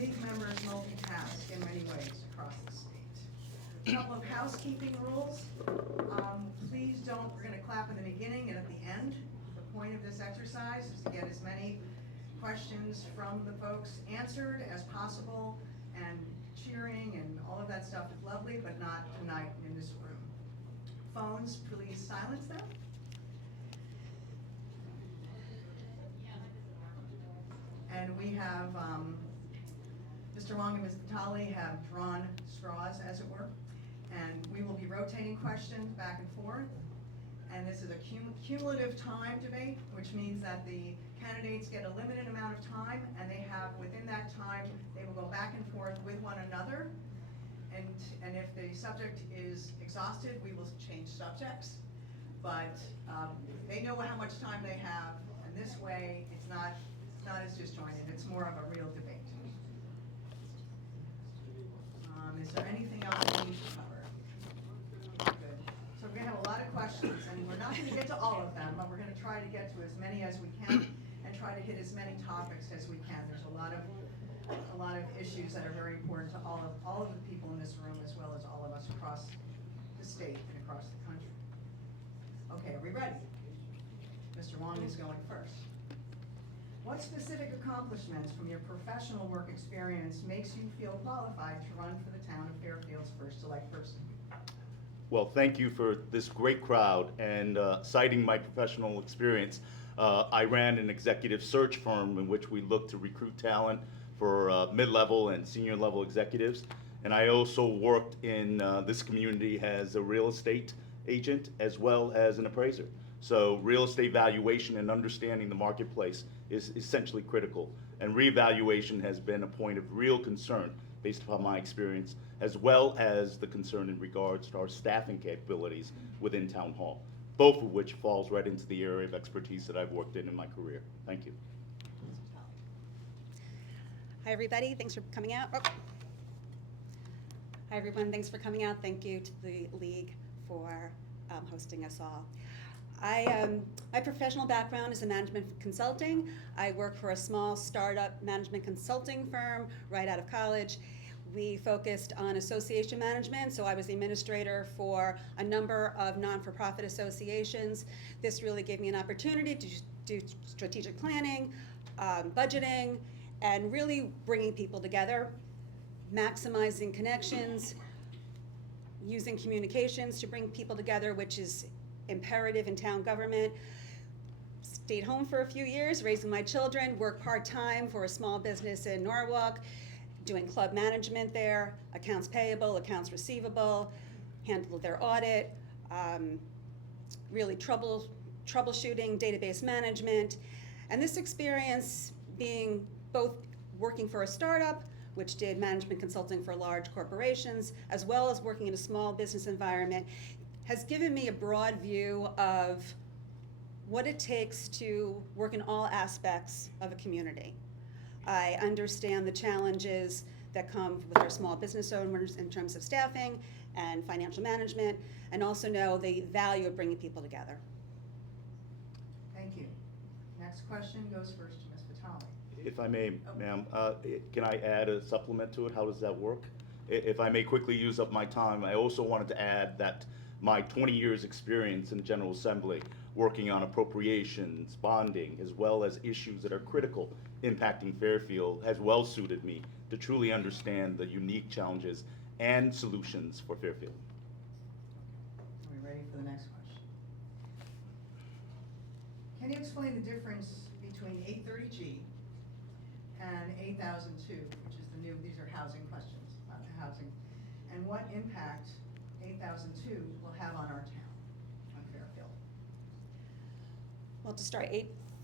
league members multitask in many ways across the state. A couple of housekeeping rules. Please don't, we're going to clap in the beginning and at the end. The point of this exercise is to get as many questions from the folks answered as possible, and cheering and all of that stuff is lovely, but not tonight in this room. Phones, please silence them. And we have, Mr. Hwang and Ms. Vitale have drawn straws, as it were, and we will be rotating questions back and forth. And this is a cumulative time debate, which means that the candidates get a limited amount of time, and they have, within that time, they will go back and forth with one another. And if the subject is exhausted, we will change subjects. But they know how much time they have, and this way, it's not as disjointed, it's more of a real debate. Is there anything else we need to cover? Good. So we're gonna have a lot of questions, and we're not gonna get to all of them, but we're gonna try to get to as many as we can, and try to hit as many topics as we can. There's a lot of issues that are very important to all of the people in this room, as well as all of us across the state and across the country. Okay, are we ready? Mr. Hwang is going first. What specific accomplishments from your professional work experience makes you feel qualified to run for the town of Fairfield's first Selectperson? Well, thank you for this great crowd, and citing my professional experience, I ran an executive search firm in which we looked to recruit talent for mid-level and senior level executives. And I also worked in this community as a real estate agent as well as an appraiser. So real estate valuation and understanding the marketplace is essentially critical. And reevaluation has been a point of real concern based upon my experience, as well as the concern in regards to our staffing capabilities within Town Hall, both of which falls right into the area of expertise that I've worked in my career. Thank you. Hi, everybody. Thanks for coming out. Oh. Hi, everyone. Thanks for coming out. Thank you to the League for hosting us all. My professional background is in management consulting. I work for a small startup management consulting firm right out of college. We focused on association management, so I was the administrator for a number of non-for-profit associations. This really gave me an opportunity to do strategic planning, budgeting, and really bringing people together, maximizing connections, using communications to bring people together, which is imperative in town government. Stayed home for a few years, raising my children, worked part-time for a small business in Norwalk, doing club management there, accounts payable, accounts receivable, handled their audit, really troubleshooting, database management. And this experience being both working for a startup, which did management consulting for large corporations, as well as working in a small business environment, has given me a broad view of what it takes to work in all aspects of a community. I understand the challenges that come with our small business owners in terms of staffing and financial management, and also know the value of bringing people together. Thank you. Next question goes first to Ms. Vitale. If I may, ma'am, can I add a supplement to it? How does that work? If I may quickly use up my time, I also wanted to add that my 20 years experience in the General Assembly, working on appropriations, bonding, as well as issues that are critical impacting Fairfield, has well suited me to truly understand the unique challenges and solutions for Fairfield. Are we ready for the next question? Can you explain the difference between 830G and 8002, which is the new, these are housing questions, not the housing, and what impact 8002 will have on our town, on Fairfield? Well, to start,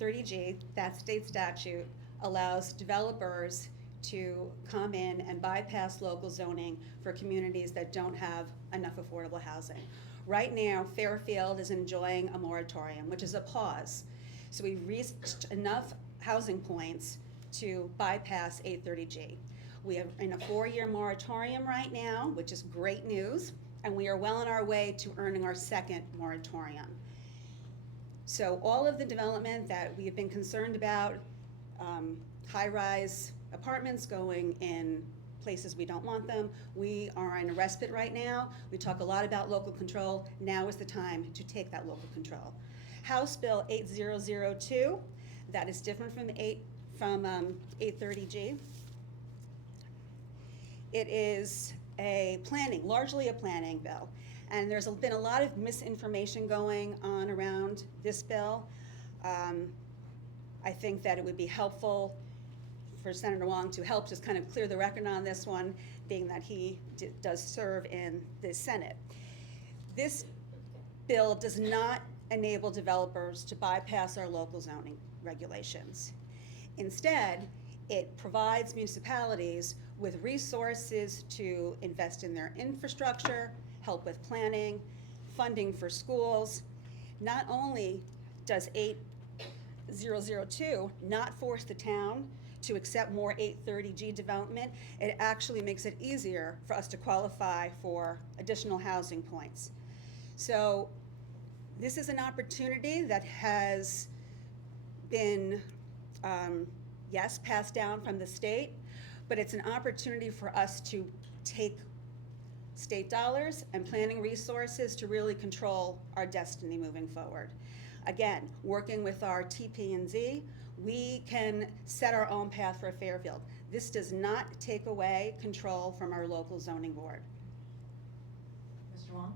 830G, that state statute, allows developers to come in and bypass local zoning for communities that don't have enough affordable housing. Right now, Fairfield is enjoying a moratorium, which is a pause. So we've reached enough housing points to bypass 830G. We are in a 4-year moratorium right now, which is great news, and we are well on our way to earning our second moratorium. So all of the development that we have been concerned about high-rise apartments going in places we don't want them. We are in a respite right now. We talk a lot about local control. Now is the time to take that local control. House Bill 8002, that is different from 830G. It is largely a planning bill. And there's been a lot of misinformation going on around this bill. I think that it would be helpful for Senator Hwang to help just kind of clear the record on this one, being that he does serve in the Senate. This bill does not enable developers to bypass our local zoning regulations. Instead, it provides municipalities with resources to invest in their infrastructure, help with planning, funding for schools. Not only does 8002 not force the town to accept more 830G development, it actually makes it easier for us to qualify for additional housing points. So this is an opportunity that has been, yes, passed down from the state, but it's an opportunity for us to take state dollars and planning resources to really control our destiny moving forward. Again, working with our TP&Z, we can set our own path for Fairfield. This does not take away control from our local zoning board. Mr. Hwang?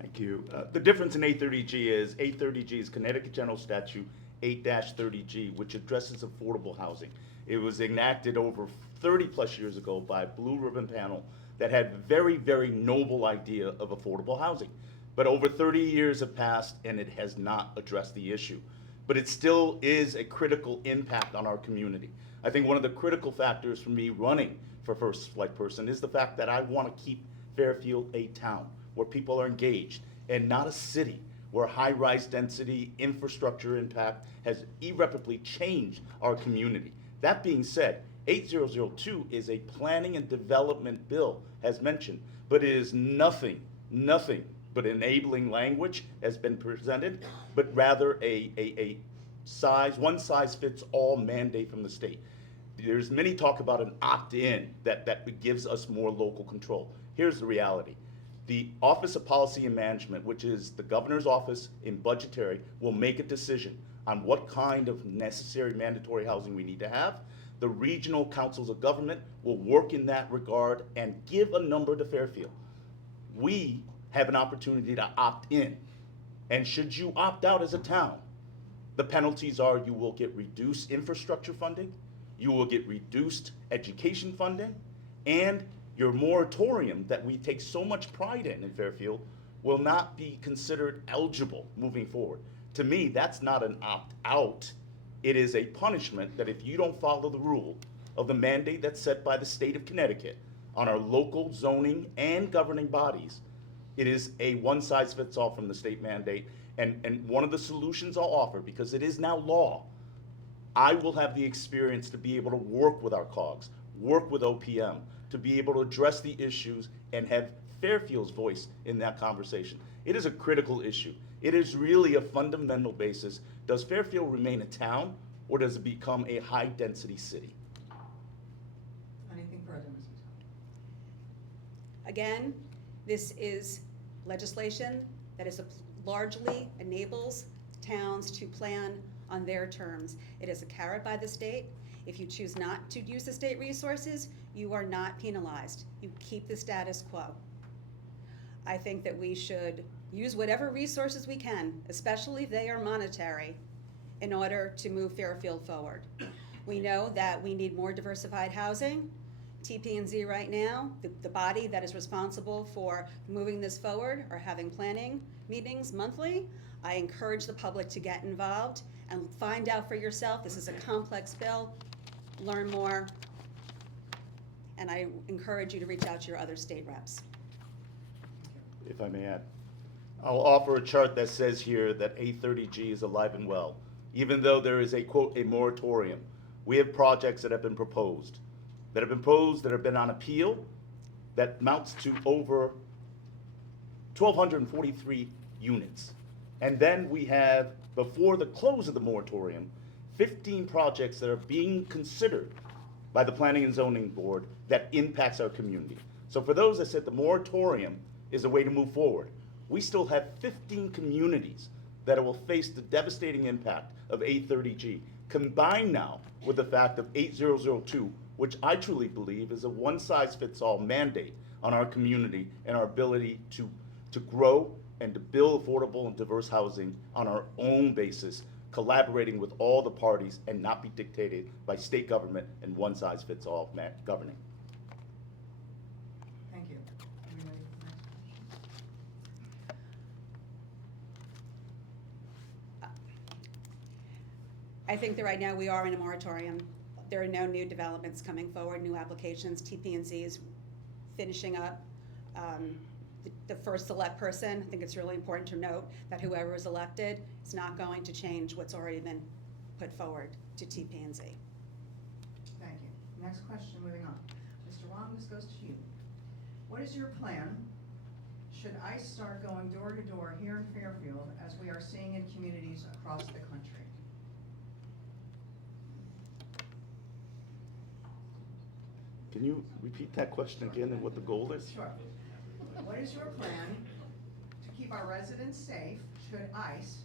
Thank you. The difference in 830G is Connecticut General Statute 8-30G, which addresses affordable housing. It was enacted over 30 plus years ago by a blue ribbon panel that had a very, very noble idea of affordable housing. But over 30 years have passed and it has not addressed the issue. But it still is a critical impact on our community. I think one of the critical factors for me running for First Selectperson is the fact that I want to keep Fairfield a town where people are engaged and not a city where high-rise density infrastructure impact has irreparably changed our community. That being said, 8002 is a planning and development bill, as mentioned, but it is nothing but enabling language has been presented, but rather a one-size-fits-all mandate from the state. There's many talk about an opt-in that gives us more local control. Here's the reality. The Office of Policy and Management, which is the governor's office in budgetary, will make a decision on what kind of necessary mandatory housing we need to have. The regional councils of government will work in that regard and give a number to Fairfield. We have an opportunity to opt in. And should you opt out as a town, the penalties are you will get reduced infrastructure funding, you will get reduced education funding, and your moratorium that we take so much pride in Fairfield will not be considered eligible moving forward. To me, that's not an opt-out. It is a punishment that if you don't follow the rule of the mandate that's set by the state of Connecticut on our local zoning and governing bodies, it is a one-size-fits-all from the state mandate. And one of the solutions I'll offer, because it is now law, I will have the experience to be able to work with our COGS, work with OPM, to be able to address the issues and have Fairfield's voice in that conversation. It is a critical issue. It is really a fundamental basis. Does Fairfield remain a town, or does it become a high-density city? Anything further, Mr. Vitale? Again, this is legislation that is largely enables towns to plan on their terms. It is a carrot by the state. If you choose not to use the state resources, you are not penalized. You keep the status quo. I think that we should use whatever resources we can, especially if they are monetary, in order to move Fairfield forward. We know that we need more diversified housing. TP&Z right now, the body that is responsible for moving this forward, are having planning meetings monthly. I encourage the public to get involved and find out for yourself. This is a complex bill. Learn more. And I encourage you to reach out to your other state reps. If I may add, I'll offer a chart that says here that 830G is alive and well. Even though there is a, quote, a moratorium, we have projects that have been proposed, that have been on appeal, that amounts to over 1,243 units. And then we have, before the close of the moratorium, 15 projects that are being considered by the Planning and Zoning Board that impacts our community. So for those that said the moratorium is a way to move forward, we still have 15 communities that will face the devastating impact of 830G, combined now with the fact of 8002, which I truly believe is a one-size-fits-all mandate on our community and our ability to grow and to build affordable and diverse housing on our own basis, collaborating with all the parties and not be dictated by state government and one-size-fits-all governing. Thank you. Are we ready for the next question? I think that right now we are in a moratorium. There are no new developments coming forward, new applications. TP&Z is finishing up the first select person. I think it's really important to note that whoever is elected is not going to change what's already been put forward to TP&Z. Thank you. Next question, moving on. Mr. Hwang, this goes to you. What is your plan? Should ICE start going door to door here in Fairfield as we are seeing in communities across the country? Can you repeat that question again and what the goal is? Sure. What is your plan to keep our residents safe should ICE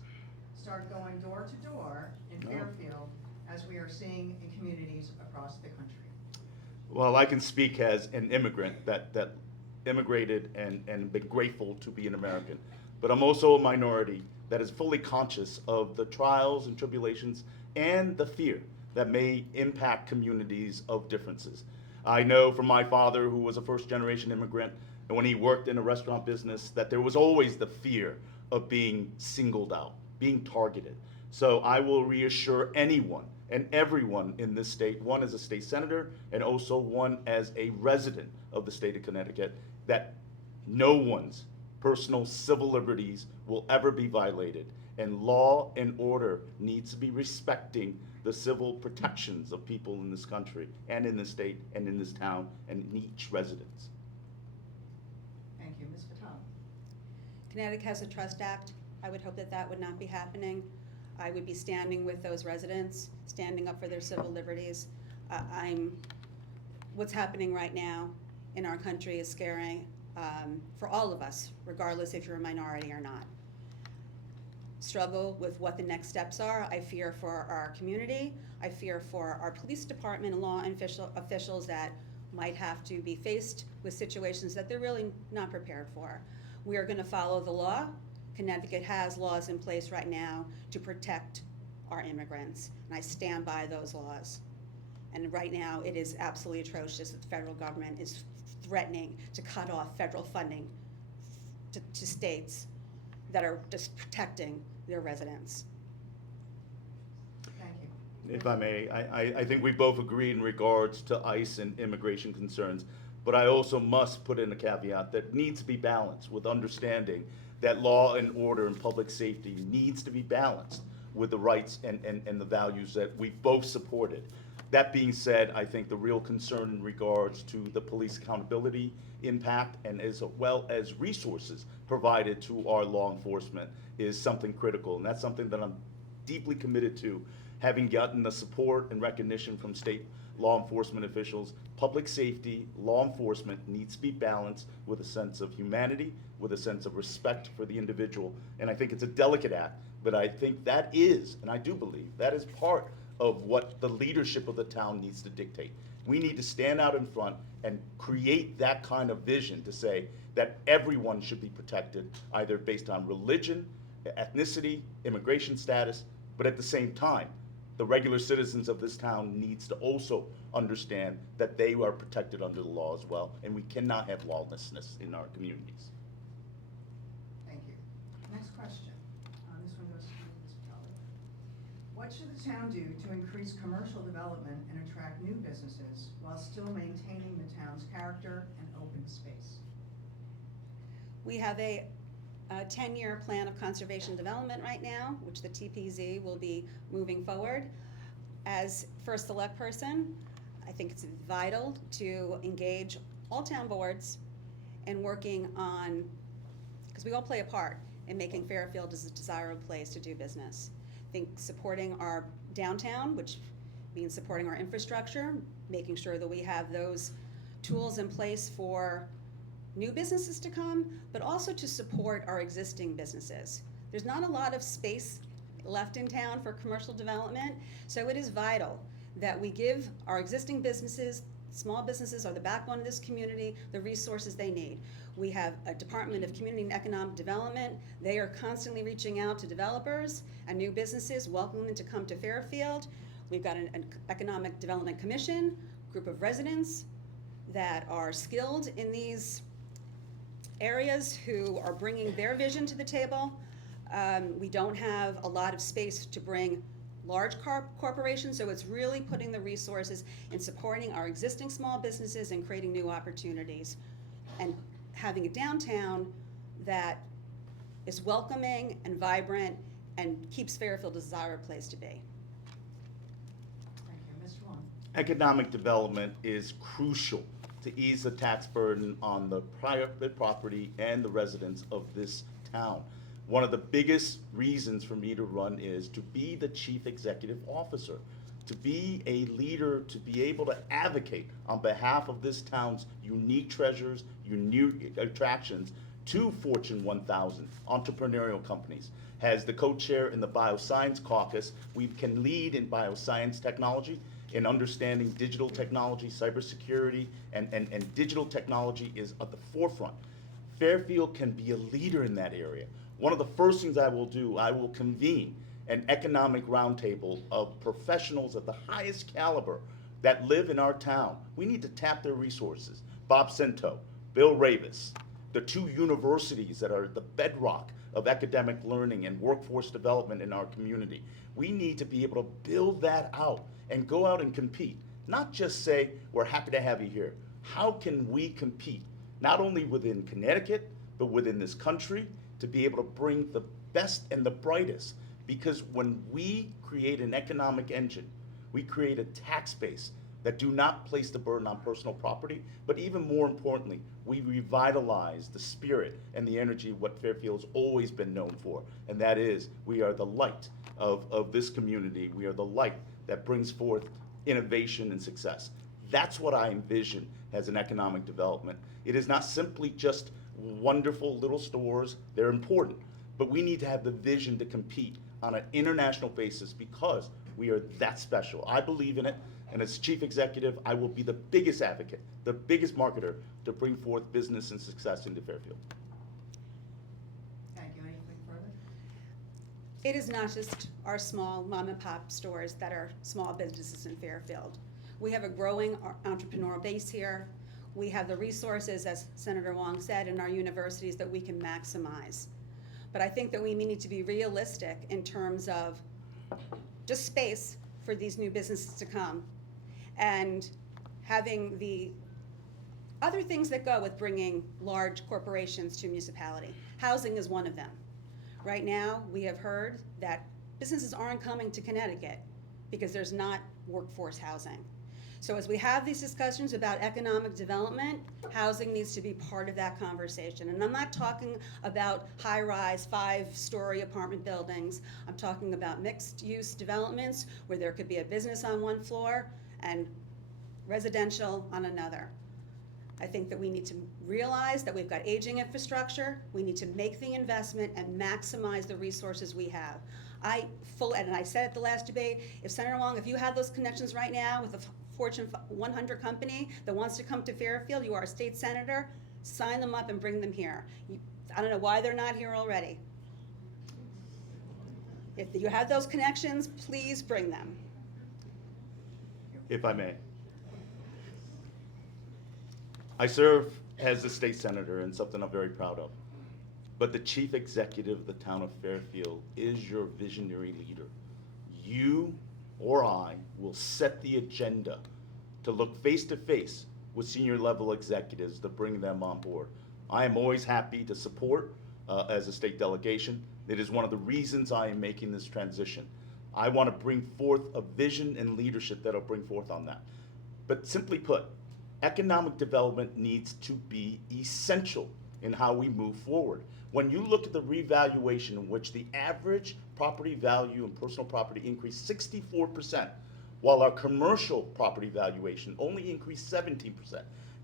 start going door to door in Fairfield as we are seeing in communities across the country? Well, I can speak as an immigrant that immigrated and been grateful to be an American. But I'm also a minority that is fully conscious of the trials and tribulations and the fear that may impact communities of differences. I know from my father, who was a first-generation immigrant, and when he worked in a restaurant business, that there was always the fear of being singled out, being targeted. So I will reassure anyone and everyone in this state, one as a state senator and also one as a resident of the state of Connecticut, that no one's personal civil liberties will ever be violated, and law and order needs to be respecting the civil protections of people in this country and in this state and in this town and in each residence. Thank you. Ms. Vitale. Connecticut has a trust act. I would hope that that would not be happening. I would be standing with those residents, standing up for their civil liberties. What's happening right now in our country is scary for all of us, regardless if you're a minority or not. Struggle with what the next steps are. I fear for our community. I fear for our police department and law officials that might have to be faced with situations that they're really not prepared for. We are going to follow the law. Connecticut has laws in place right now to protect our immigrants, and I stand by those laws. And right now, it is absolutely atrocious that the federal government is threatening to cut off federal funding to states that are just protecting their residents. Thank you. If I may, I think we both agree in regards to ICE and immigration concerns, but I also must put in a caveat that needs to be balanced with understanding that law and order and public safety needs to be balanced with the rights and the values that we both supported. That being said, I think the real concern in regards to the police accountability impact and as well as resources provided to our law enforcement is something critical, and that's something that I'm deeply committed to. Having gotten the support and recognition from state law enforcement officials, public safety, law enforcement needs to be balanced with a sense of humanity, with a sense of respect for the individual, and I think it's a delicate act, but I think that is, and I do believe, that is part of what the leadership of the town needs to dictate. We need to stand out in front and create that kind of vision to say that everyone should be protected, either based on religion, ethnicity, immigration status, but at the same time, the regular citizens of this town needs to also understand that they are protected under the law as well, and we cannot have lawlessness in our communities. Thank you. Next question. This one goes to you, Ms. Vitale. What should the town do to increase commercial development and attract new businesses while still maintaining the town's character and open space? We have a 10-year plan of conservation development right now, which the TPZ will be moving forward. As first select person, I think it's vital to engage all town boards in working on, because we all play a part in making Fairfield as a desirable place to do business. I think supporting our downtown, which means supporting our infrastructure, making sure that we have those tools in place for new businesses to come, but also to support our existing businesses. There's not a lot of space left in town for commercial development, so it is vital that we give our existing businesses, small businesses are the backbone of this community, the resources they need. We have a Department of Community and Economic Development. They are constantly reaching out to developers and new businesses, welcoming them to come to Fairfield. We've got an Economic Development Commission, group of residents that are skilled in these areas who are bringing their vision to the table. We don't have a lot of space to bring large corporations, so it's really putting the resources in supporting our existing small businesses and creating new opportunities, and having a downtown that is welcoming and vibrant and keeps Fairfield a desirable place to be. Thank you. Mr. Hwang. Economic development is crucial to ease the tax burden on the private property and the residents of this town. One of the biggest reasons for me to run is to be the chief executive officer, to be a leader, to be able to advocate on behalf of this town's unique treasures, unique attractions to Fortune 1000 entrepreneurial companies. As the co-chair in the Bioscience Caucus, we can lead in bioscience technology, in understanding digital technology, cybersecurity, and digital technology is at the forefront. Fairfield can be a leader in that area. One of the first things I will do, I will convene an economic roundtable of professionals of the highest caliber that live in our town. We need to tap their resources. Bob Cento, Bill Ravis, the two universities that are the bedrock of academic learning and workforce development in our community. We need to be able to build that out and go out and compete. Not just say, we're happy to have you here. How can we compete, not only within Connecticut, but within this country, to be able to bring the best and the brightest? Because when we create an economic engine, we create a tax base that do not place the burden on personal property, but even more importantly, we revitalize the spirit and the energy of what Fairfield's always been known for, and that is we are the light of this community. We are the light that brings forth innovation and success. That's what I envision as an economic development. It is not simply just wonderful little stores. They're important, but we need to have the vision to compete on an international basis because we are that special. I believe in it, and as chief executive, I will be the biggest advocate, the biggest marketer to bring forth business and success into Fairfield. Thank you. Anything further? It is not just our small mom and pop stores that are small businesses in Fairfield. We have a growing entrepreneurial base here. We have the resources, as Senator Hwang said, in our universities that we can maximize. But I think that we need to be realistic in terms of just space for these new businesses to come and having the other things that go with bringing large corporations to a municipality. Housing is one of them. Right now, we have heard that businesses aren't coming to Connecticut because there's not workforce housing. So as we have these discussions about economic development, housing needs to be part of that conversation. And I'm not talking about high-rise, 5-story apartment buildings. I'm talking about mixed-use developments where there could be a business on one floor and residential on another. I think that we need to realize that we've got aging infrastructure. We need to make the investment and maximize the resources we have. And I said at the last debate, if Senator Hwang, if you have those connections right now with a Fortune 100 company that wants to come to Fairfield, you are a state senator, sign them up and bring them here. I don't know why they're not here already. If you have those connections, please bring them. If I may. I serve as a state senator and something I'm very proud of. But the chief executive of the town of Fairfield is your visionary leader. You or I will set the agenda to look face to face with senior level executives to bring them on board. I am always happy to support as a state delegation. It is one of the reasons I am making this transition. I want to bring forth a vision and leadership that'll bring forth on that. But simply put, economic development needs to be essential in how we move forward. When you look at the revaluation in which the average property value and personal property increased 64%, while our commercial property valuation only increased 17%.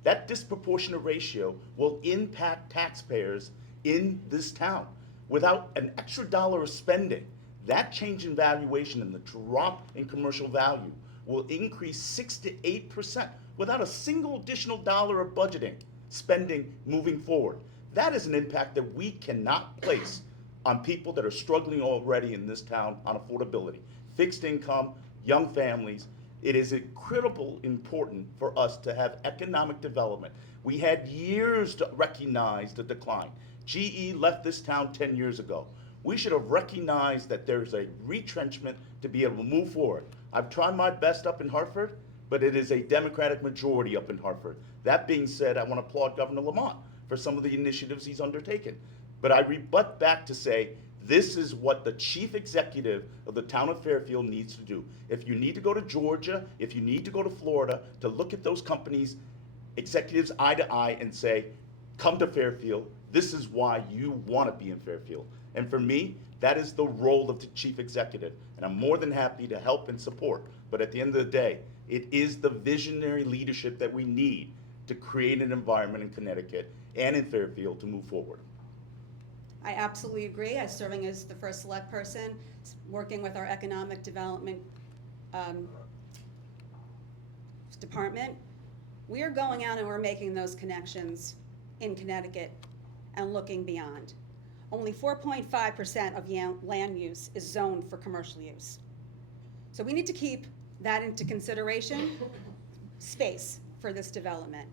That disproportionate ratio will impact taxpayers in this town. Without an extra dollar of spending, that change in valuation and the drop in commercial value will increase 6 to 8% without a single additional dollar of budgeting spending moving forward. That is an impact that we cannot place on people that are struggling already in this town on affordability, fixed income, young families. It is critical important for us to have economic development. We had years to recognize the decline. GE left this town 10 years ago. We should have recognized that there's a retrenchment to be able to move forward. I've tried my best up in Hartford, but it is a Democratic majority up in Hartford. That being said, I want to applaud Governor Lamont for some of the initiatives he's undertaken. But I rebut back to say, this is what the chief executive of the town of Fairfield needs to do. If you need to go to Georgia, if you need to go to Florida to look at those companies, executives eye to eye and say, come to Fairfield, this is why you want to be in Fairfield. And for me, that is the role of the chief executive. And I'm more than happy to help and support. But at the end of the day, it is the visionary leadership that we need to create an environment in Connecticut and in Fairfield to move forward. I absolutely agree. As serving as the first select person, working with our economic development department, we are going out and we're making those connections in Connecticut and looking beyond. Only 4.5% of land use is zoned for commercial use. So we need to keep that into consideration, space for this development.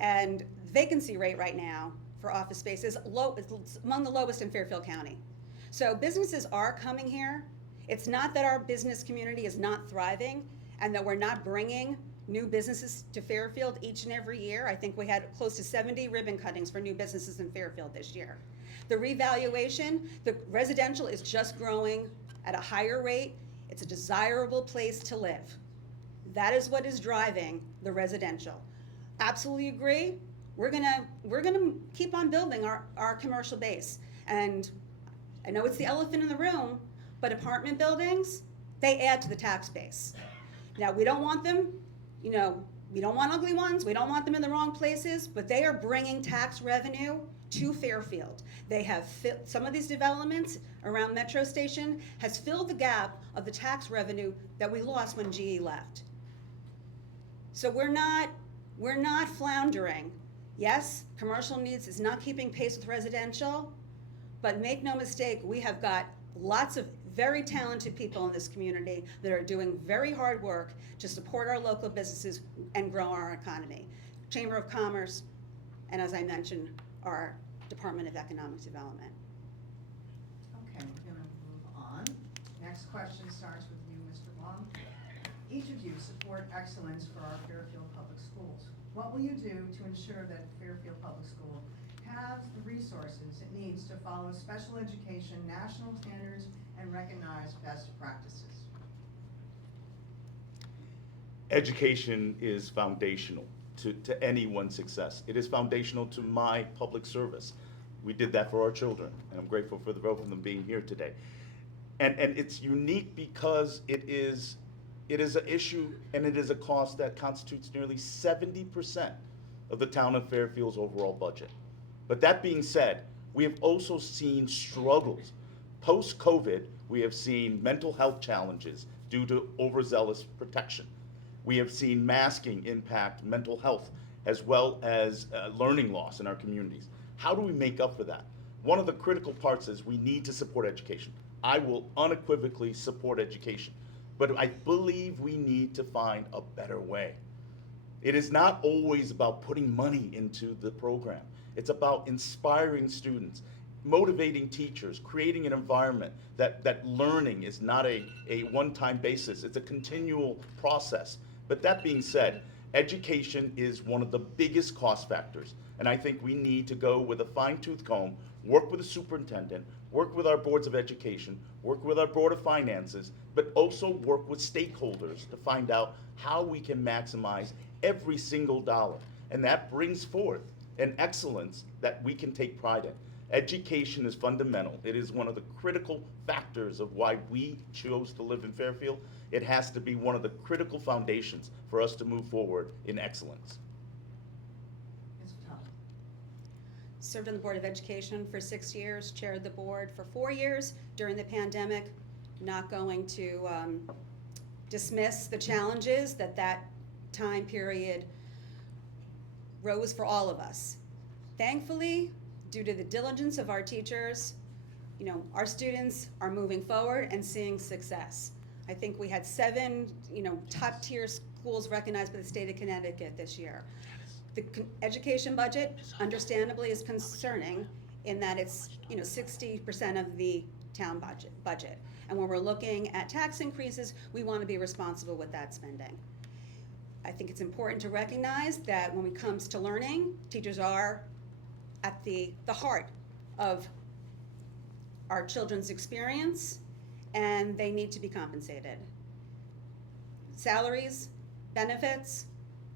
And vacancy rate right now for office space is low, it's among the lowest in Fairfield County. So businesses are coming here. It's not that our business community is not thriving and that we're not bringing new businesses to Fairfield each and every year. I think we had close to 70 ribbon cuttings for new businesses in Fairfield this year. The revaluation, the residential is just growing at a higher rate. It's a desirable place to live. That is what is driving the residential. Absolutely agree. We're gonna keep on building our commercial base. And I know it's the elephant in the room, but apartment buildings, they add to the tax base. Now, we don't want them, we don't want ugly ones, we don't want them in the wrong places, but they are bringing tax revenue to Fairfield. They have some of these developments around Metro Station has filled the gap of the tax revenue that we lost when GE left. So we're not floundering. Yes, commercial needs is not keeping pace with residential, but make no mistake, we have got lots of very talented people in this community that are doing very hard work to support our local businesses and grow our economy. Chamber of Commerce, and as I mentioned, our Department of Economic Development. Okay, we're gonna move on. Next question starts with you, Mr. Hwang. Each of you support excellence for our Fairfield Public Schools. What will you do to ensure that Fairfield Public School has the resources it needs to follow special education national standards and recognize best practices? Education is foundational to anyone's success. It is foundational to my public service. We did that for our children, and I'm grateful for both of them being here today. And it's unique because it is an issue and it is a cost that constitutes nearly 70% of the town of Fairfield's overall budget. But that being said, we have also seen struggles. Post-COVID, we have seen mental health challenges due to overzealous protection. We have seen masking impact mental health as well as learning loss in our communities. How do we make up for that? One of the critical parts is we need to support education. I will unequivocally support education, but I believe we need to find a better way. It is not always about putting money into the program. It's about inspiring students, motivating teachers, creating an environment that learning is not a one-time basis. It's a continual process. But that being said, education is one of the biggest cost factors. And I think we need to go with a fine-tooth comb, work with the superintendent, work with our boards of education, work with our board of finances, but also work with stakeholders to find out how we can maximize every single dollar. And that brings forth an excellence that we can take pride in. Education is fundamental. It is one of the critical factors of why we chose to live in Fairfield. It has to be one of the critical foundations for us to move forward in excellence. Ms. Vitale. Served on the Board of Education for 6 years, chaired the board for 4 years during the pandemic. Not going to dismiss the challenges that time period rose for all of us. Thankfully, due to the diligence of our teachers, our students are moving forward and seeing success. I think we had 7, top-tier schools recognized by the state of Connecticut this year. The education budget, understandably, is concerning in that it's 60% of the town budget. And when we're looking at tax increases, we want to be responsible with that spending. I think it's important to recognize that when it comes to learning, teachers are at the heart of our children's experience, and they need to be compensated. Salaries, benefits,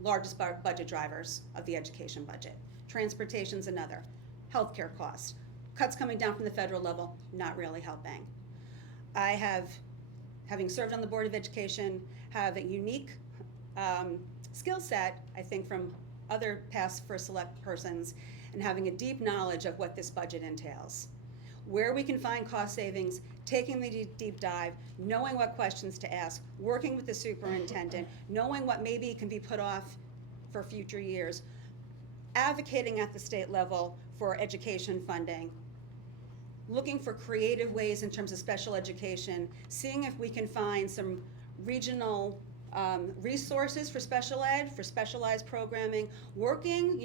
largest budget drivers of the education budget. Transportation's another. Healthcare costs. Cuts coming down from the federal level, not really helping. I have, having served on the Board of Education, have a unique skill set, I think, from other past First Select persons, and having a deep knowledge of what this budget entails. Where we can find cost savings, taking the deep dive, knowing what questions to ask, working with the superintendent, knowing what maybe can be put off for future years, advocating at the state level for education funding, looking for creative ways in terms of special education, seeing if we can find some regional resources for special ed, for specialized programming, working,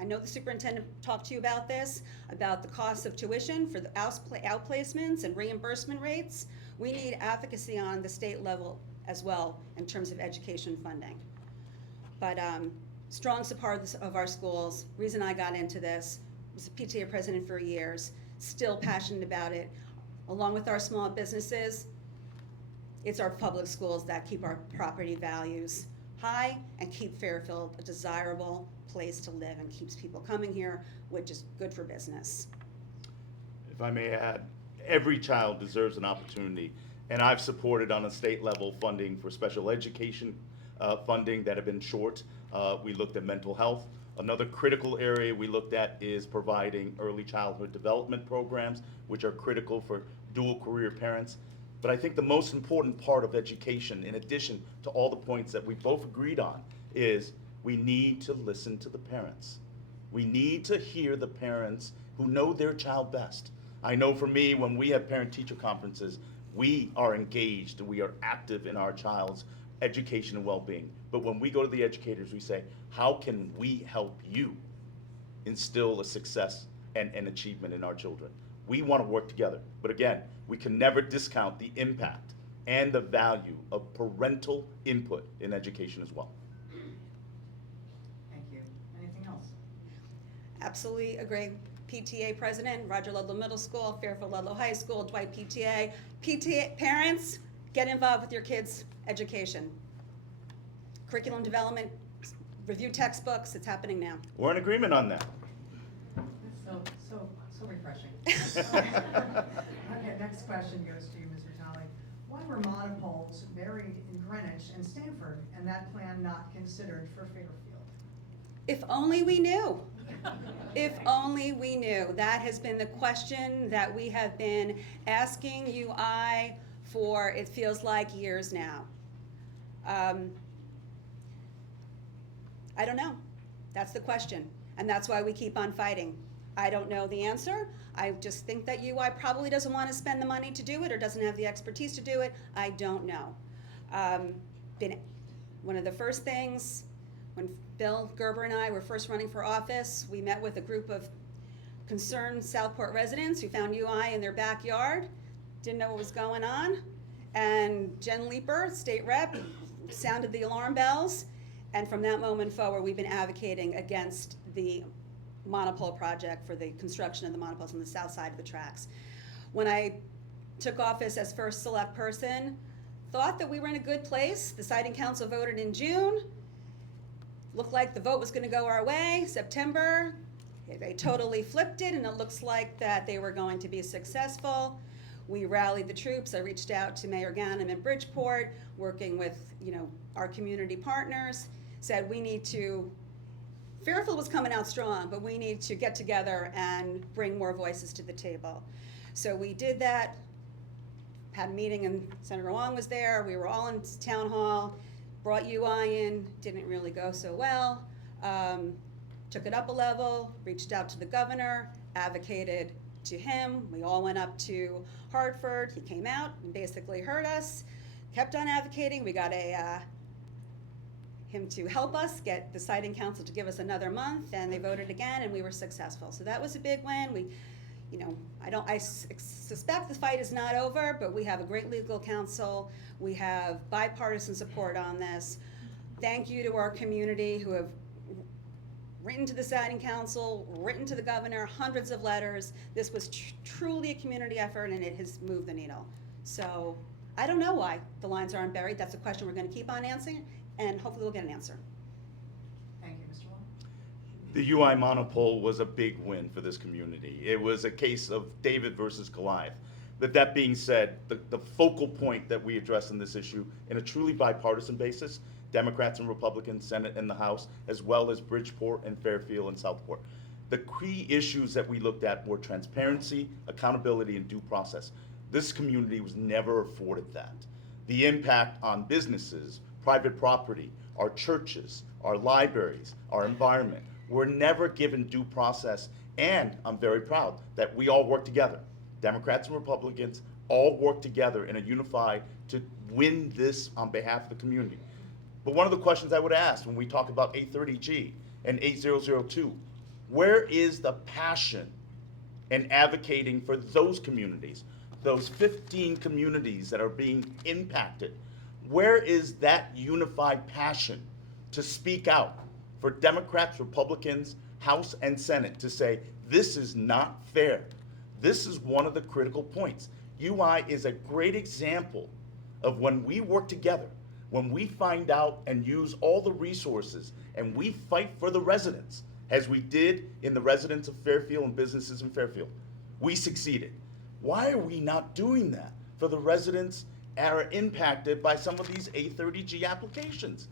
I know the superintendent talked to you about this, about the cost of tuition for the outplacements and reimbursement rates. We need advocacy on the state level as well in terms of education funding. But strong support of our schools. Reason I got into this, was a PTA president for years, still passionate about it. Along with our small businesses, it's our public schools that keep our property values high and keep Fairfield a desirable place to live and keeps people coming here, which is good for business. If I may add, every child deserves an opportunity, and I've supported on a state level funding for special education funding that have been short. We looked at mental health. Another critical area we looked at is providing early childhood development programs, which are critical for dual career parents. But I think the most important part of education, in addition to all the points that we both agreed on, is we need to listen to the parents. We need to hear the parents who know their child best. I know for me, when we have parent-teacher conferences, we are engaged, we are active in our child's education and well-being. But when we go to the educators, we say, how can we help you instill a success and achievement in our children? We want to work together. But again, we can never discount the impact and the value of parental input in education as well. Thank you. Anything else? Absolutely agree. PTA president, Roger Ludlow Middle School, Fairfield Ludlow High School, Dwight PTA. PTA parents, get involved with your kids' education. Curriculum development, review textbooks, it's happening now. We're in agreement on that. That's so refreshing. Okay, next question goes to you, Ms. Vitale. Why were monopoles buried in Greenwich and Stamford, and that plan not considered for Fairfield? If only we knew. If only we knew. That has been the question that we have been asking UI for, it feels like, years now. I don't know. That's the question. And that's why we keep on fighting. I don't know the answer. I just think that UI probably doesn't want to spend the money to do it or doesn't have the expertise to do it. I don't know. One of the first things, when Bill Gerber and I were first running for office, we met with a group of concerned Southport residents who found UI in their backyard, didn't know what was going on, and Jen Leeper, state rep, sounded the alarm bells, and from that moment forward, we've been advocating against the monopole project for the construction of the monopoles on the south side of the tracks. When I took office as first select person, thought that we were in a good place. The siting council voted in June. Looked like the vote was going to go our way. September, They totally flipped it, and it looks like that they were going to be successful. We rallied the troops. I reached out to Mayor Ganem in Bridgeport, working with, our community partners, said we need to, Fairfield was coming out strong, but we need to get together and bring more voices to the table. So we did that, had a meeting, and Senator Hwang was there. We were all in town hall, brought UI in, didn't really go so well. Took it up a level, reached out to the governor, advocated to him. We all went up to Hartford. He came out and basically heard us, kept on advocating. We got him to help us get the siting council to give us another month, and they voted again, and we were successful. So that was a big win. We, I suspect the fight is not over, but we have a great legal counsel. We have bipartisan support on this. Thank you to our community who have written to the siting council, written to the governor, hundreds of letters. This was truly a community effort, and it has moved the needle. So I don't know why the lines aren't buried. That's a question we're going to keep on answering, and hopefully we'll get an answer. Thank you, Mr. Hwang. The UI monopole was a big win for this community. It was a case of David versus Goliath. That being said, the focal point that we address in this issue in a truly bipartisan basis, Democrats and Republicans, Senate and the House, as well as Bridgeport and Fairfield and Southport. The key issues that we looked at were transparency, accountability, and due process. This community was never afforded that. The impact on businesses, private property, our churches, our libraries, our environment, were never given due process, and I'm very proud that we all work together. Democrats and Republicans all work together in a unified to win this on behalf of the community. But one of the questions I would ask when we talk about 830G and 8002, where is the passion in advocating for those communities, those 15 communities that are being impacted? Where is that unified passion to speak out for Democrats, Republicans, House and Senate to say, this is not fair? This is one of the critical points. UI is a great example of when we work together, when we find out and use all the resources and we fight for the residents, as we did in the residents of Fairfield and businesses in Fairfield. We succeeded. Why are we not doing that for the residents that are impacted by some of these 830G applications?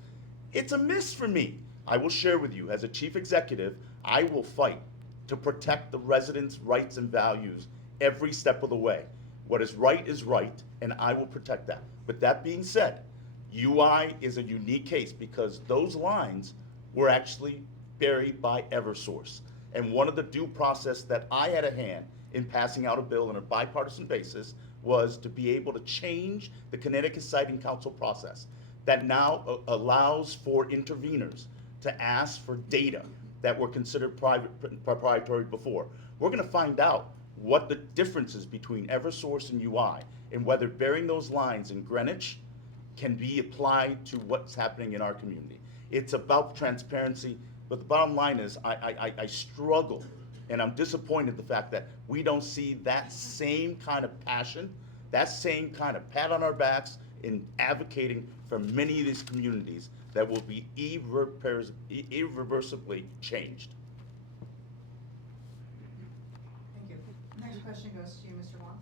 It's a miss for me. I will share with you, as a chief executive, I will fight to protect the residents' rights and values every step of the way. What is right, and I will protect that. But that being said, UI is a unique case because those lines were actually buried by Eversource. And one of the due process that I had a hand in passing out a bill on a bipartisan basis was to be able to change the Connecticut Siting Council process that now allows for interveners to ask for data that were considered proprietary before. We're going to find out what the differences between Eversource and UI and whether burying those lines in Greenwich can be applied to what's happening in our community. It's about transparency, but the bottom line is I struggle and I'm disappointed the fact that we don't see that same kind of passion, that same kind of pat on our backs in advocating for many of these communities that will be irreversibly changed. Thank you. Next question goes to you, Mr. Hwang.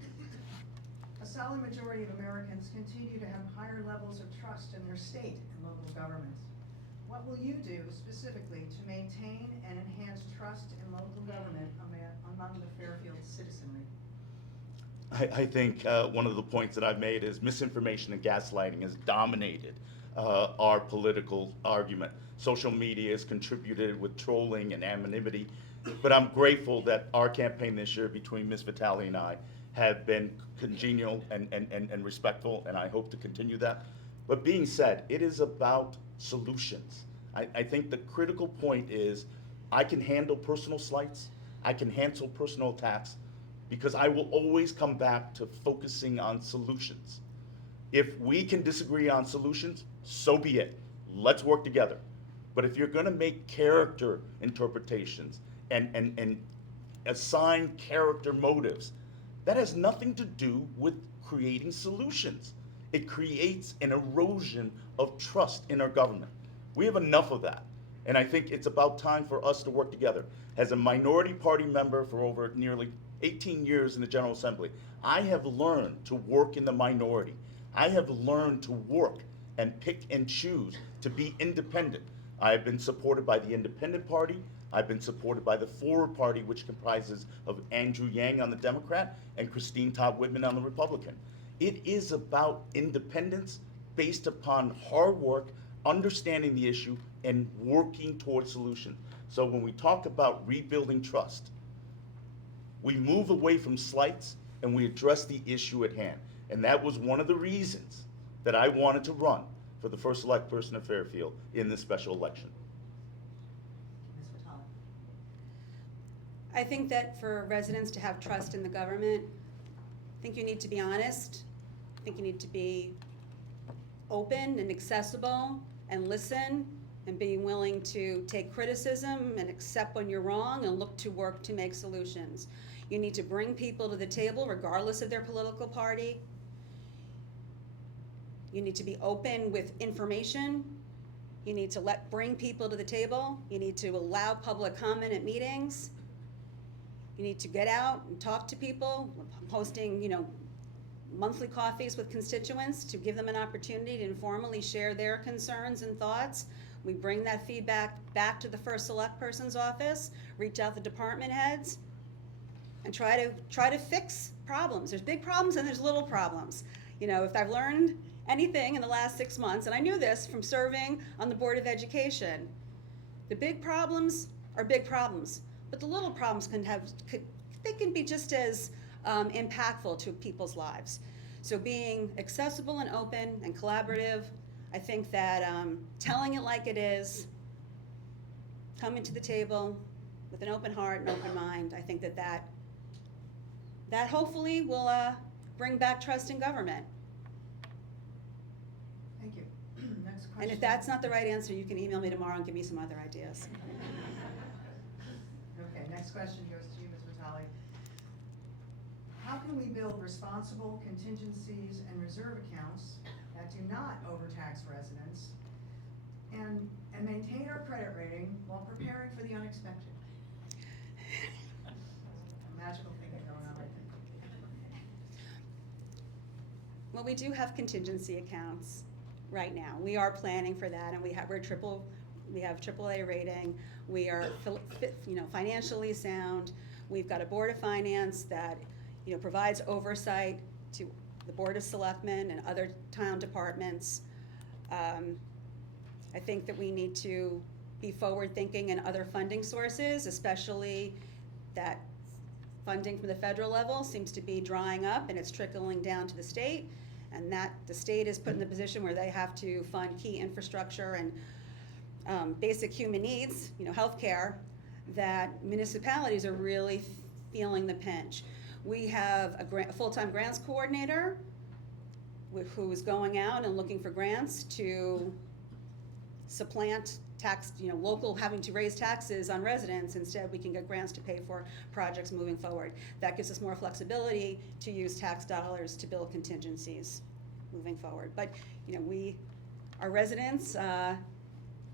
A solid majority of Americans continue to have higher levels of trust in their state and local governments. What will you do specifically to maintain and enhance trust in local government among the Fairfield citizenry? I think one of the points that I've made is misinformation and gaslighting has dominated our political argument. Social media has contributed with trolling and anonymity, but I'm grateful that our campaign this year between Ms. Vitale and I have been congenial and respectful, and I hope to continue that. But being said, it is about solutions. I think the critical point is I can handle personal slights, I can handle personal attacks, because I will always come back to focusing on solutions. If we can disagree on solutions, so be it. Let's work together. But if you're going to make character interpretations and assign character motives, that has nothing to do with creating solutions. It creates an erosion of trust in our government. We have enough of that. And I think it's about time for us to work together. As a minority party member for over nearly 18 years in the General Assembly, I have learned to work in the minority. I have learned to work and pick and choose to be independent. I have been supported by the Independent Party. I've been supported by the Forward Party, which comprises of Andrew Yang on the Democrat and Christine Todd Whitman on the Republican. It is about independence based upon hard work, understanding the issue, and working towards solutions. So when we talk about rebuilding trust, we move away from slights and we address the issue at hand. And that was one of the reasons that I wanted to run for the first select person of Fairfield in this special election. Ms. Vitale. I think that for residents to have trust in the government, I think you need to be honest. I think you need to be open and accessible and listen and be willing to take criticism and accept when you're wrong and look to work to make solutions. You need to bring people to the table regardless of their political party. You need to be open with information. You need to bring people to the table. You need to allow public comment at meetings. You need to get out and talk to people. I'm hosting, monthly coffees with constituents to give them an opportunity to informally share their concerns and thoughts. We bring that feedback back to the first select person's office, reach out to department heads, and try to fix problems. There's big problems and there's little problems. If I've learned anything in the last 6 months, and I knew this from serving on the Board of Education, the big problems are big problems, but the little problems can be just as impactful to people's lives. So being accessible and open and collaborative, I think that telling it like it is, coming to the table with an open heart and open mind, I think that hopefully will bring back trust in government. Thank you. Next question. And if that's not the right answer, you can email me tomorrow and give me some other ideas. Okay, next question goes to you, Ms. Vitale. How can we build responsible contingencies and reserve accounts that do not overtax residents and maintain our credit rating while preparing for the unexpected? A magical thing going on right there. Well, we do have contingency accounts right now. We are planning for that, and we have AAA rating. We are financially sound. We've got a Board of Finance that provides oversight to the Board of Selectmen and other town departments. I think that we need to be forward-thinking in other funding sources, especially that funding from the federal level seems to be drying up and it's trickling down to the state, and that the state is put in the position where they have to fund key infrastructure and basic human needs, healthcare, that municipalities are really feeling the pinch. We have a full-time grants coordinator who is going out and looking for grants to supplant tax, local having to raise taxes on residents. Instead, we can get grants to pay for projects moving forward. That gives us more flexibility to use tax dollars to build contingencies moving forward. But, our residents,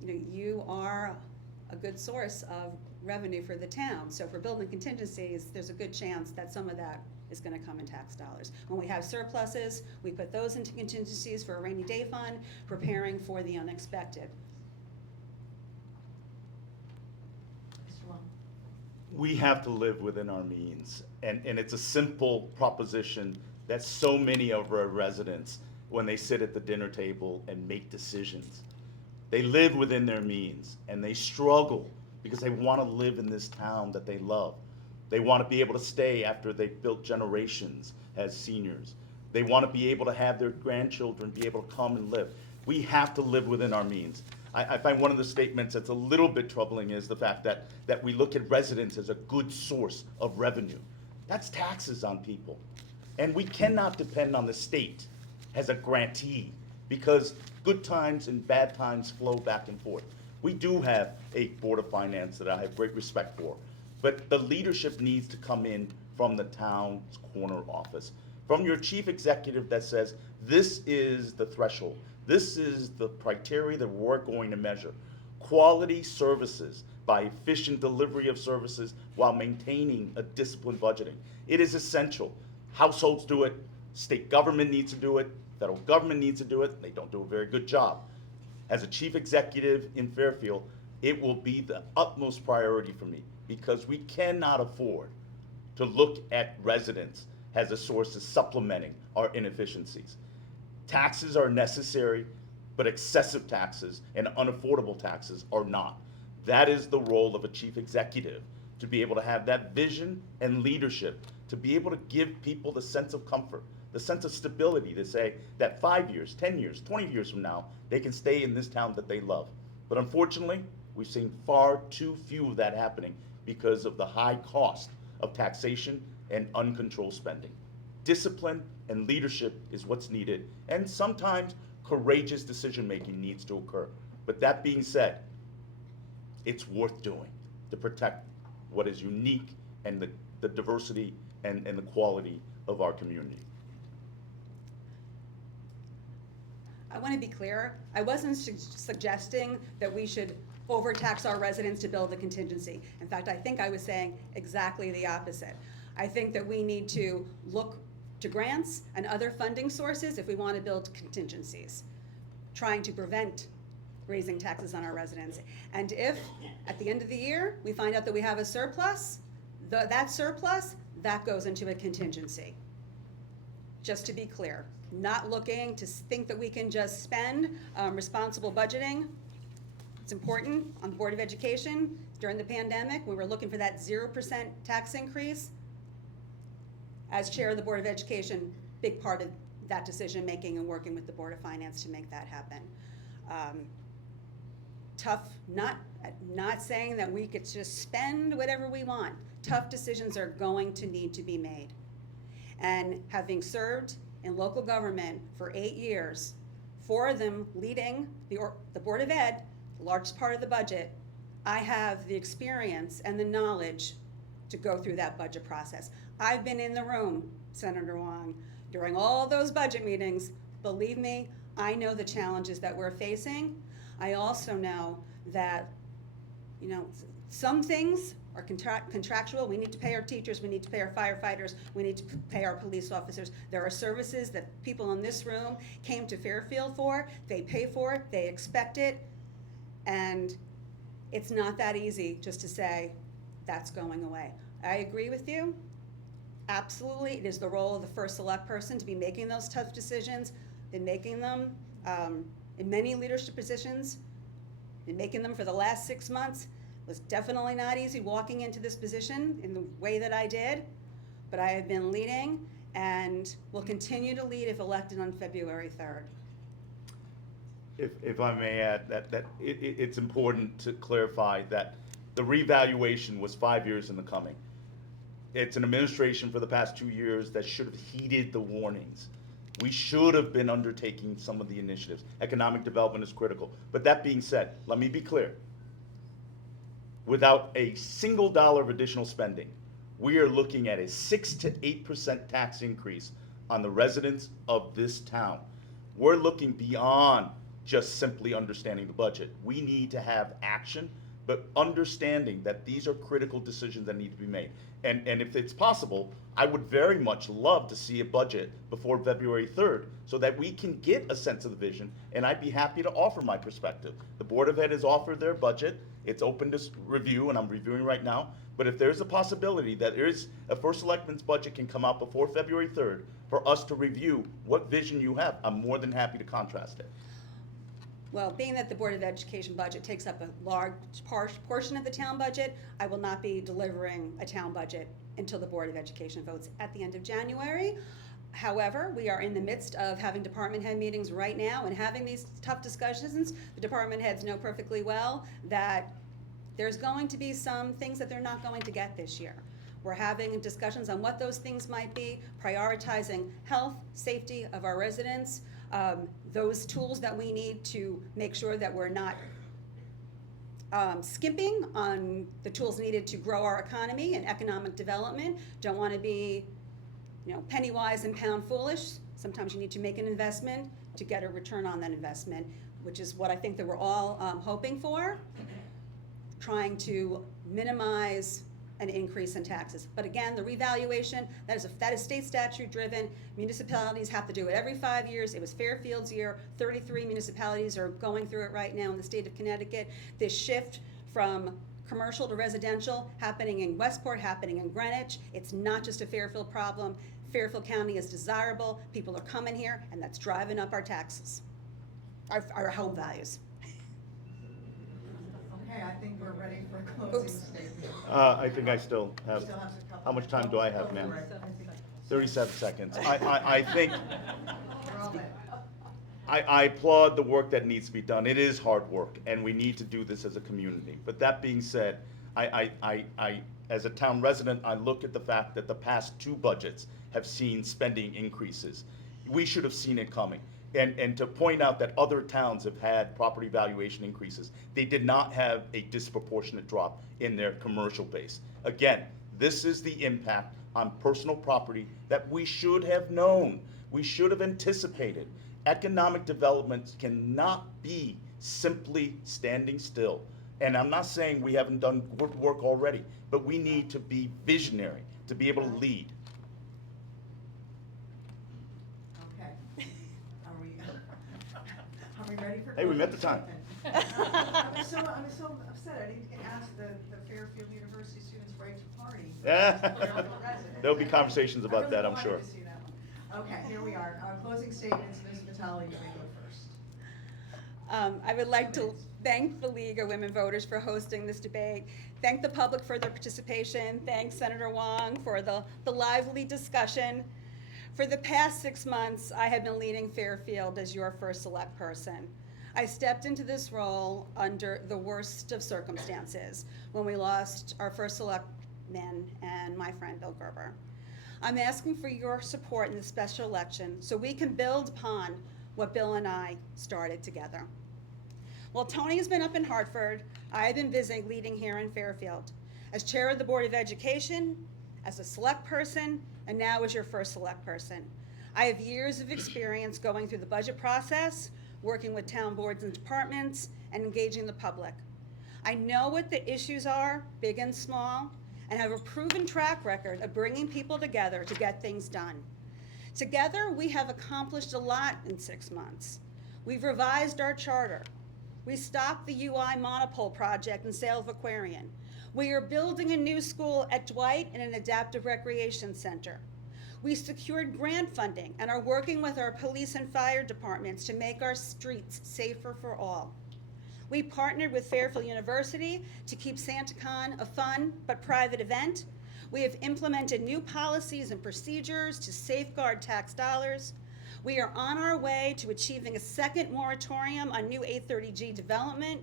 you are a good source of revenue for the town. So if we're building contingencies, there's a good chance that some of that is going to come in tax dollars. When we have surpluses, we put those into contingencies for a rainy day fund, preparing for the unexpected. Mr. Hwang. We have to live within our means. And it's a simple proposition that so many of our residents, when they sit at the dinner table and make decisions, they live within their means and they struggle because they want to live in this town that they love. They want to be able to stay after they've built generations as seniors. They want to be able to have their grandchildren be able to come and live. We have to live within our means. I find one of the statements that's a little bit troubling is the fact that we look at residents as a good source of revenue. That's taxes on people. And we cannot depend on the state as a grantee because good times and bad times flow back and forth. We do have a Board of Finance that I have great respect for, but the leadership needs to come in from the town's corner office, from your chief executive that says, this is the threshold, this is the criteria that we're going to measure. quality services by efficient delivery of services while maintaining a disciplined budgeting. It is essential. Households do it, state government needs to do it, federal government needs to do it. They don't do a very good job. As a chief executive in Fairfield, it will be the utmost priority for me because we cannot afford to look at residents as a source of supplementing our inefficiencies. Taxes are necessary, but excessive taxes and unaffordable taxes are not. That is the role of a chief executive, to be able to have that vision and leadership, to be able to give people the sense of comfort, the sense of stability, to say that 5 years, 10 years, 20 years from now, they can stay in this town that they love. But unfortunately, we've seen far too few of that happening because of the high cost of taxation and uncontrolled spending. Discipline and leadership is what's needed, and sometimes courageous decision-making needs to occur. But that being said, it's worth doing to protect what is unique and the diversity and the quality of our community. I want to be clear. I wasn't suggesting that we should overtax our residents to build a contingency. In fact, I think I was saying exactly the opposite. I think that we need to look to grants and other funding sources if we want to build contingencies, trying to prevent raising taxes on our residents. And if at the end of the year we find out that we have a surplus, that surplus, that goes into a contingency. Just to be clear, not looking to think that we can just spend. Responsible budgeting, it's important. On the Board of Education, during the pandemic, we were looking for that 0% tax increase. As chair of the Board of Education, big part of that decision making and working with the Board of Finance to make that happen. Tough, not saying that we could just spend whatever we want. Tough decisions are going to need to be made. And having served in local government for 8 years, 4 of them leading the Board of Ed, the largest part of the budget, I have the experience and the knowledge to go through that budget process. I've been in the room, Senator Hwang, during all those budget meetings. Believe me, I know the challenges that we're facing. I also know that, some things are contractual. We need to pay our teachers, we need to pay our firefighters, we need to pay our police officers. There are services that people in this room came to Fairfield for. They pay for it, they expect it, and it's not that easy just to say that's going away. I agree with you. Absolutely, it is the role of the first select person to be making those tough decisions, been making them in many leadership positions, been making them for the last 6 months. It was definitely not easy walking into this position in the way that I did, but I have been leading and will continue to lead if elected on February 3rd. If I may add, that it's important to clarify that the revaluation was 5 years in the coming. It's an administration for the past 2 years that should have heeded the warnings. We should have been undertaking some of the initiatives. Economic development is critical. But that being said, let me be clear. Without a single dollar of additional spending, we are looking at a 6 to 8% tax increase on the residents of this town. We're looking beyond just simply understanding the budget. We need to have action, but understanding that these are critical decisions that need to be made. And if it's possible, I would very much love to see a budget before February 3rd so that we can get a sense of the vision, and I'd be happy to offer my perspective. The Board of Ed has offered their budget. It's open to review, and I'm reviewing right now. But if there's a possibility that there is a First Selectman's budget can come out before February 3rd for us to review what vision you have, I'm more than happy to contrast it. Well, being that the Board of Education budget takes up a large portion of the town budget, I will not be delivering a town budget until the Board of Education votes at the end of January. However, we are in the midst of having department head meetings right now and having these tough discussions. The department heads know perfectly well that there's going to be some things that they're not going to get this year. We're having discussions on what those things might be, prioritizing health, safety of our residents, those tools that we need to make sure that we're not skimping on the tools needed to grow our economy and economic development. Don't want to be, penny wise and pound foolish. Sometimes you need to make an investment to get a return on that investment. which is what I think that we're all hoping for, trying to minimize an increase in taxes. But again, the revaluation, that is state statute driven. Municipalities have to do it every 5 years. It was Fairfield's year. 33 municipalities are going through it right now in the state of Connecticut. This shift from commercial to residential happening in Westport, happening in Greenwich. It's not just a Fairfield problem. Fairfield County is desirable. People are coming here, and that's driving up our taxes, our home values. Okay, I think we're ready for closing Oops. statement. I think I still have, Still has a couple. how much time do I have, ma'am? 37 seconds. I think, We're all set. I applaud the work that needs to be done. It is hard work, and we need to do this as a community. But that being said, as a town resident, I look at the fact that the past 2 budgets have seen spending increases. We should have seen it coming. And to point out that other towns have had property valuation increases, they did not have a disproportionate drop in their commercial base. Again, this is the impact on personal property that we should have known. We should have anticipated. Economic development cannot be simply standing still. And I'm not saying we haven't done good work already, but we need to be visionary to be able to lead. Okay. Are we ready for? Hey, we met the closing time. statement? I'm so upset, I didn't get asked the Fairfield University students' right to party. Yeah. Fairfield residents. There'll be conversations about I that, really I'm sure. wanted to see that one. Okay, here we are, closing statements, Ms. Vitale, you may go first. I would like to thank the League of Women Voters for hosting this debate, thank the public for their participation, thank Senator Hwang for the lively discussion. For the past 6 months, I have been leading Fairfield as your first select person. I stepped into this role under the worst of circumstances when we lost our first selectman and my friend Bill Gerber. I'm asking for your support in this special election so we can build upon what Bill and I started together. While Tony has been up in Hartford, I have been busy leading here in Fairfield. As chair of the Board of Education, as a select person, and now as your first select person. I have years of experience going through the budget process, working with town boards and departments, and engaging the public. I know what the issues are, big and small, and have a proven track record of bringing people together to get things done. Together, we have accomplished a lot in 6 months. We've revised our charter. We stopped the UI monopole project in Sale of Aquarian. We are building a new school at Dwight and an adaptive recreation center. We secured grant funding and are working with our police and fire departments to make our streets safer for all. We partnered with Fairfield University to keep SantaCon a fun but private event. We have implemented new policies and procedures to safeguard tax dollars. We are on our way to achieving a second moratorium on new 830G development.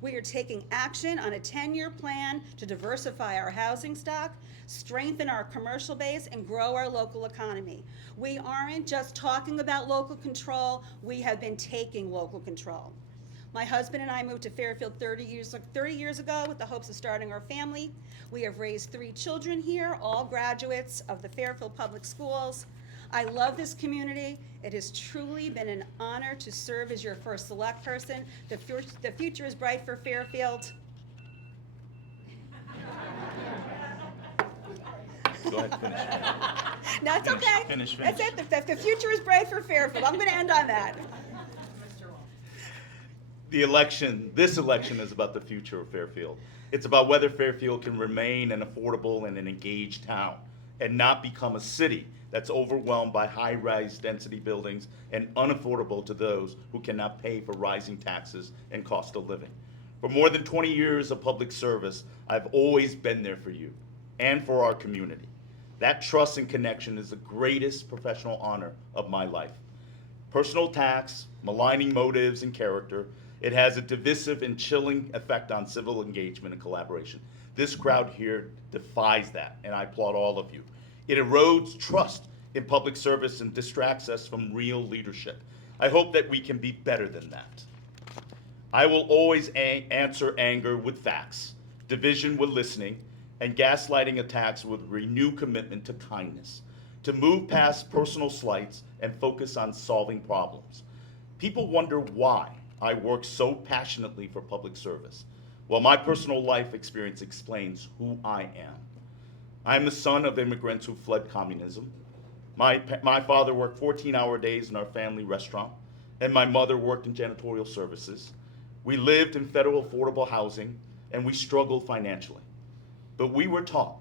We are taking action on a 10-year plan to diversify our housing stock, strengthen our commercial base, and grow our local economy. We aren't just talking about local control, we have been taking local control. My husband and I moved to Fairfield 30 years ago with the hopes of starting our family. We have raised 3 children here, all graduates of the Fairfield Public Schools. I love this community. It has truly been an honor to serve as your first select person. The future is bright for Fairfield. Go ahead, finish. No, it's Finish, okay. finish, That's finish. it. The future is bright for Fairfield. I'm going to end on that. Mr. Wong. This election is about the future of Fairfield. It's about whether Fairfield can remain an affordable and an engaged town and not become a city that's overwhelmed by high-rise density buildings and unaffordable to those who cannot pay for rising taxes and cost of living. For more than 20 years of public service, I've always been there for you and for our community. That trust and connection is the greatest professional honor of my life. Personal attacks, maligning motives and character, it has a divisive and chilling effect on civil engagement and collaboration. This crowd here defies that, and I applaud all of you. It erodes trust in public service and distracts us from real leadership. I hope that we can be better than that. I will always answer anger with facts, division with listening, and gaslighting attacks with renewed commitment to kindness, to move past personal slights and focus on solving problems. People wonder why I work so passionately for public service. Well, my personal life experience explains who I am. I am the son of immigrants who fled communism. My father worked 14-hour days in our family restaurant, and my mother worked in janitorial services. We lived in federal affordable housing, and we struggled financially. But we were taught,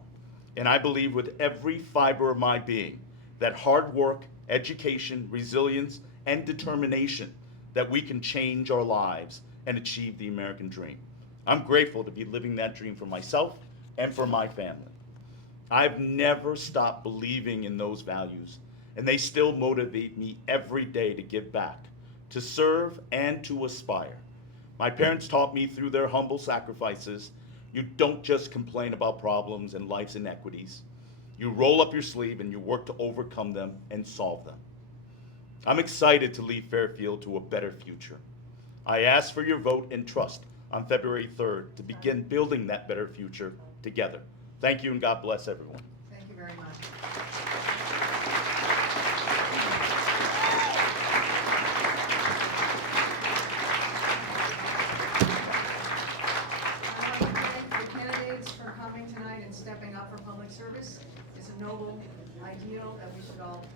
and I believe with every fiber of my being, that hard work, education, resilience, and determination, that we can change our lives and achieve the American dream. I'm grateful to be living that dream for myself and for my family. I've never stopped believing in those values, and they still motivate me every day to give back, to serve, and to aspire. My parents taught me through their humble sacrifices, you don't just complain about problems and life's inequities. You roll up your sleeve and you work to overcome them and solve them. I'm excited to lead Fairfield to a better future. I ask for your vote and trust on February 3rd to begin building that better future together. Thank you, and God bless everyone. Thank you very much. I want to thank the candidates for coming tonight and stepping up for public service. It's a noble ideal that we should all